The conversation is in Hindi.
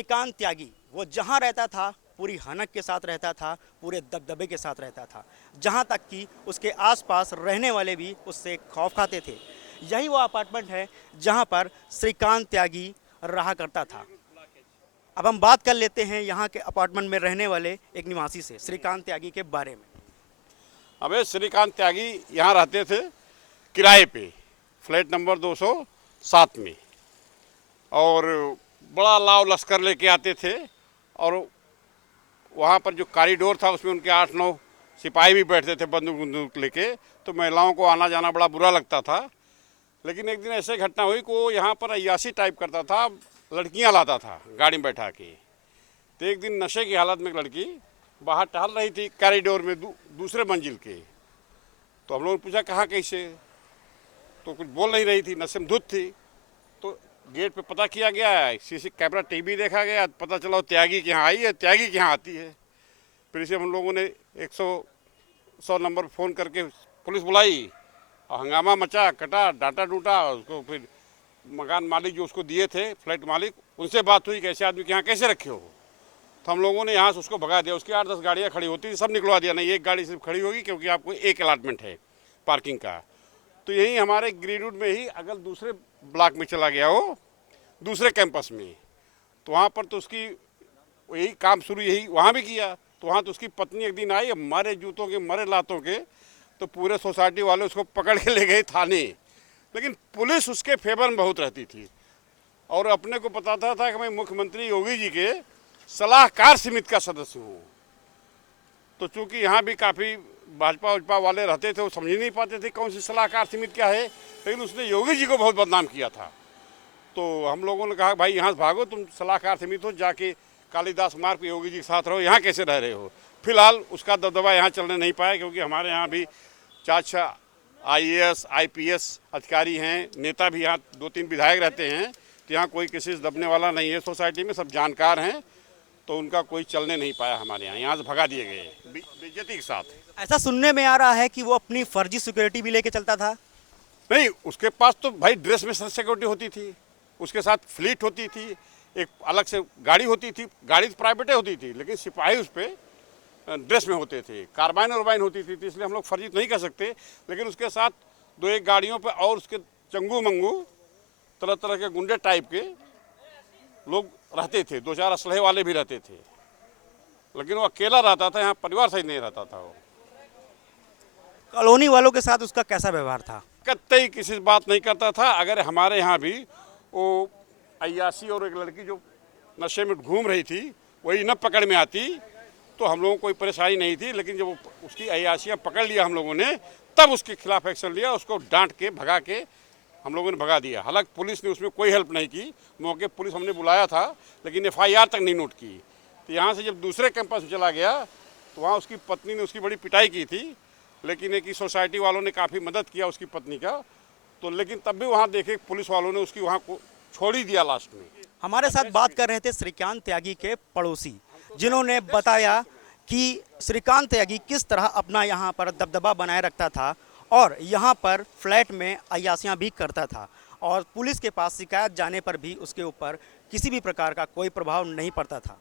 श्रीकांत त्यागी वो जहाँ रहता था पूरी हनक के साथ रहता था, पूरे दबदबे के साथ रहता था, जहाँ तक कि उसके आसपास रहने वाले भी उससे खौफ खाते थे। यही वो अपार्टमेंट है जहाँ पर श्रीकांत त्यागी रहा करता था। अब हम बात कर लेते हैं यहाँ के अपार्टमेंट में रहने वाले एक निवासी से श्रीकांत त्यागी के बारे में। अबे श्रीकांत त्यागी यहाँ रहते थे किराए पे, फ्लैट नंबर 207 में। और बड़ा लाव लश्कर लेके आते थे और वहाँ पर जो कॉरिडोर था उसमें उनके 8-9 सिपाही भी बैठते थे बंदूक बंदूक लेके। तो महिलाओं को आना जाना बड़ा बुरा लगता था। लेकिन एक दिन ऐसे घटना हुई कि वो यहाँ पर अय्याशी टाइप करता था, लड़कियाँ लाता था गाड़ी में बैठा के। तो एक दिन नशे की हालत में एक लड़की बाहर टहल रही थी कॉरिडोर में दूसरे मंजिल के। तो हम लोगों ने पूछा कहाँ कैसे, तो कुछ बोल नहीं रही थी, नशे में धुत थी। तो गेट पे पता किया गया, सीसी कैमरा टीवी देखा गया, पता चला त्यागी के यहाँ आई है, त्यागी के यहाँ आती है। फिर इसे हम लोगों ने 100 नंबर फ़ोन करके पुलिस बुलाई और हंगामा मचा, कटा, डांटा डूटा उसको। फिर मकान मालिक जो उसको दिए थे, फ्लैट मालिक, उनसे बात हुई कि ऐसे आदमी के यहाँ कैसे रखे हो। तो हम लोगों ने यहाँ से उसको भगा दिया। उसकी 8-10 गाड़ियाँ खड़ी होती थी, सब निकलवा दिया। नहीं, एक गाड़ी सिर्फ खड़ी होगी क्योंकि आपको एक अलॉटमेंट है पार्किंग का। तो यहीं हमारे ग्रीन रोड में ही अगल दूसरे ब्लॉक में चला गया वो, दूसरे कैंपस में। तो वहाँ पर तो उसकी यही काम शुरू यही वहाँ भी किया। तो वहाँ तो उसकी पत्नी एक दिन आई, मरे जूतों के मरे लातों के। तो पूरे सोसाइटी वाले उसको पकड़ के ले गए थाने। लेकिन पुलिस उसके फेवर में बहुत रहती थी और अपने को पता था कि मैं मुख्यमंत्री योगी जी के सलाहकार समिति का सदस्य हूँ। तो चूँकि यहाँ भी काफ़ी भाजपा उजपा वाले रहते थे, वो समझ नहीं पाते थे कौन सी सलाहकार समिति क्या है। लेकिन उसने योगी जी को बहुत बदनाम किया था। तो हम लोगों ने कहा भाई यहाँ से भागो, तुम सलाहकार समिति हो, जाके कालिदास मार्ग पे योगी जी के साथ रहो, यहाँ कैसे रह रहे हो। फिलहाल उसका दबदबा यहाँ चलने नहीं पाया क्योंकि हमारे यहाँ भी 4-6 IAS IPS अधिकारी हैं, नेता भी यहाँ 2-3 विधायक रहते हैं। तो यहाँ कोई किसी से दबने वाला नहीं है सोसाइटी में, सब जानकार हैं। तो उनका कोई चलने नहीं पाया हमारे यहाँ से भगा दिए गए बेइज्जती के साथ। ऐसा सुनने में आ रहा है कि वो अपनी फर्जी सिक्योरिटी भी लेके चलता था। नहीं, उसके पास तो भाई ड्रेस में सिक्योरिटी होती थी, उसके साथ फ्लीट होती थी, एक अलग से गाड़ी होती थी। गाड़ी तो प्राइवेट होती थी लेकिन सिपाही उस पर ड्रेस में होते थे, कार्बाइन वरबाइन होती थी। तो इसलिए हम लोग फर्जी नहीं कर सकते। लेकिन उसके साथ 2-1 गाड़ियों पर और उसके चंगू मंगू तरह तरह के गुंडे टाइप के लोग रहते थे, 2-4 असलहे वाले भी रहते थे। लेकिन वो अकेला रहता था, यहाँ परिवार सहित नहीं रहता था। वो कॉलोनी वालों के साथ उसका कैसा व्यवहार था? कतई किसी से बात नहीं करता था। अगर हमारे यहाँ भी वो अय्याशी और एक लड़की जो नशे में घूम रही थी वही न पकड़ में आती तो हम लोगों को कोई परेशानी नहीं थी। लेकिन जब उसकी अय्याशियाँ पकड़ लिया हम लोगों ने, तब उसके खिलाफ एक्शन लिया, उसको डांट के भगा के हम लोगों ने भगा दिया। हालांकि पुलिस ने उसमें कोई हेल्प नहीं की। मौके पुलिस हमने बुलाया था लेकिन FIR तक नहीं नोट की। तो यहाँ से जब दूसरे कैंपस में चला गया तो वहाँ उसकी पत्नी ने उसकी बड़ी पिटाई की थी। लेकिन एक सोसाइटी वालों ने काफ़ी मदद किया उसकी पत्नी का। तो लेकिन तब भी वहाँ देखे पुलिस वालों ने उसकी वहाँ को छोड़ ही दिया लास्ट में। हमारे साथ बात कर रहे थे श्रीकांत त्यागी के पड़ोसी, जिन्होंने बताया कि श्रीकांत त्यागी किस तरह अपना यहाँ पर दबदबा बनाए रखता था और यहाँ पर फ्लैट में अय्याशियाँ भी करता था और पुलिस के पास शिकायत जाने पर भी उसके ऊपर किसी भी प्रकार का कोई प्रभाव नहीं पड़ता था।